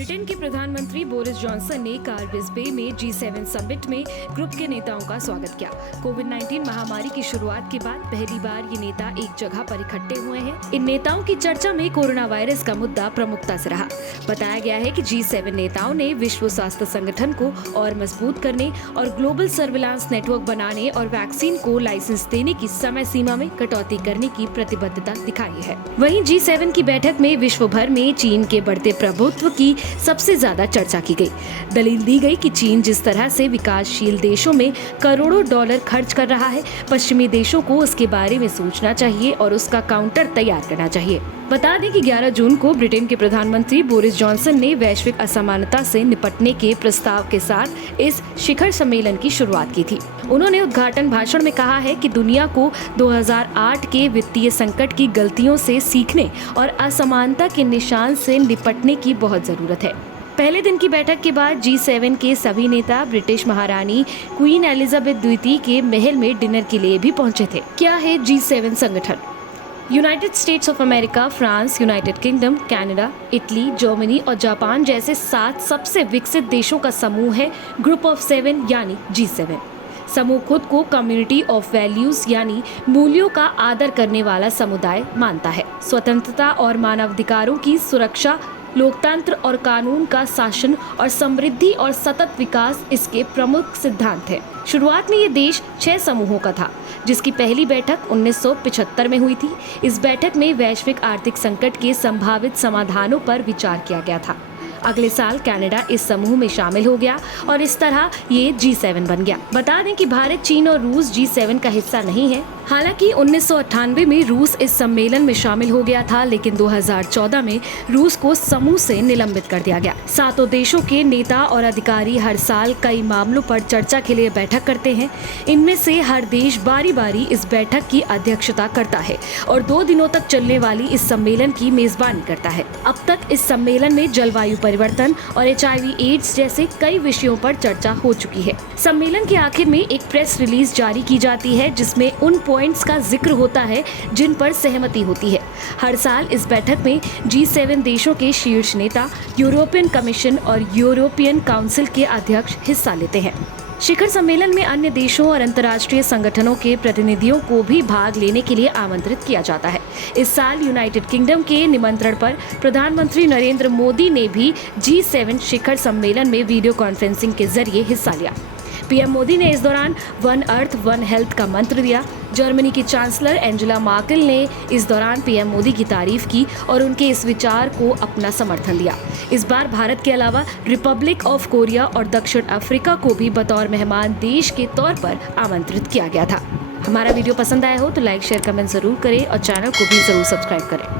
Britain के प्रधानमंत्री Boris Johnson ने कार्डिफ में G7 समिट में ग्रुप के नेताओं का स्वागत किया। कोविड-19 महामारी की शुरुआत के बाद पहली बार ये नेता एक जगह पर इकट्ठे हुए हैं। इन नेताओं की चर्चा में कोरोना वायरस का मुद्दा प्रमुखता से रहा। बताया गया है कि G7 नेताओं ने विश्व स्वास्थ्य संगठन को और मजबूत करने और ग्लोबल सर्विलांस नेटवर्क बनाने और वैक्सीन को लाइसेंस देने की समय सीमा में कटौती करने की प्रतिबद्धता दिखाई है। वहीं G7 की बैठक में विश्व भर में चीन के बढ़ते प्रभुत्व की सबसे ज्यादा चर्चा की गई। दलील दी गई कि चीन जिस तरह से विकासशील देशों में करोड़ों डॉलर खर्च कर रहा है, पश्चिमी देशों को उसके बारे में सोचना चाहिए और उसका काउंटर तैयार करना चाहिए। बता दें कि 11 जून को ब्रिटेन के प्रधानमंत्री बोरिस जॉनसन ने वैश्विक असमानता से निपटने के प्रस्ताव के साथ इस शिखर सम्मेलन की शुरुआत की थी। उन्होंने उद्घाटन भाषण में कहा है कि दुनिया को 2008 के वित्तीय संकट की गलतियों से सीखने और असमानता के निशान से निपटने की बहुत जरूरत है। पहले दिन की बैठक के बाद G7 के सभी नेता ब्रिटिश महारानी क्वीन एलिजाबेथ द्वितीय के महल में डिनर के लिए भी पहुंचे थे। क्या है G7 संगठन? United states of America, France, United kingdom, Canada, Italy, Germany और जापान जैसे 7 सबसे विकसित देशों का समूह है ग्रुप ऑफ 7 यानी G7। समूह खुद को कम्युनिटी ऑफ वैल्यूज यानी मूल्यों का आदर करने वाला समुदाय मानता है। स्वतंत्रता और मानवाधिकारों की सुरक्षा, लोकतंत्र और कानून का शासन और समृद्धि और सतत विकास इसके प्रमुख सिद्धांत हैं। शुरुआत में ये देश 6 समूहों का था, जिसकी पहली बैठक 1975 में हुई थी। इस बैठक में वैश्विक आर्थिक संकट के संभावित समाधानों पर विचार किया गया था। अगले साल कनाडा इस समूह में शामिल हो गया और इस तरह ये G7 बन गया। बता दें कि भारत, चीन और रूस G7 का हिस्सा नहीं है। हालांकि 1998 में रूस इस सम्मेलन में शामिल हो गया था, लेकिन 2014 में रूस को समूह से निलंबित कर दिया गया। 7 देशों के नेता और अधिकारी हर साल कई मामलों पर चर्चा के लिए बैठक करते हैं। इनमें से हर देश बारी बारी इस बैठक की अध्यक्षता करता है और 2 दिनों तक चलने वाली इस सम्मेलन की मेजबानी करता है। अब तक इस सम्मेलन में जलवायु परिवर्तन और HIV/AIDS जैसे कई विषयों पर चर्चा हो चुकी है। सम्मेलन के आखिर में एक प्रेस रिलीज जारी की जाती है, जिसमें उन पॉइंट्स का जिक्र होता है जिन पर सहमति होती है। हर साल इस बैठक में G7 देशों के शीर्ष नेता, यूरोपियन कमीशन और यूरोपियन काउंसिल के अध्यक्ष हिस्सा लेते हैं। शिखर सम्मेलन में अन्य देशों और अंतर्राष्ट्रीय संगठनों के प्रतिनिधियों को भी भाग लेने के लिए आमंत्रित किया जाता है। इस साल यूनाइटेड किंगडम के निमंत्रण पर प्रधानमंत्री नरेंद्र मोदी ने भी G7 शिखर सम्मेलन में वीडियो कॉन्फ्रेंसिंग के जरिए हिस्सा लिया। पीएम मोदी ने इस दौरान वन अर्थ वन हेल्थ का मंत्र दिया। जर्मनी की चांसलर एंजेला मार्केल ने इस दौरान पीएम मोदी की तारीफ की और उनके इस विचार को अपना समर्थन दिया। इस बार भारत के अलावा रिपब्लिक ऑफ कोरिया और दक्षिण अफ्रीका को भी बतौर मेहमान देश के तौर पर आमंत्रित किया गया था। हमारा वीडियो पसंद आया हो तो लाइक, शेयर, कमेंट जरूर करें और चैनल को भी जरूर सब्सक्राइब करें।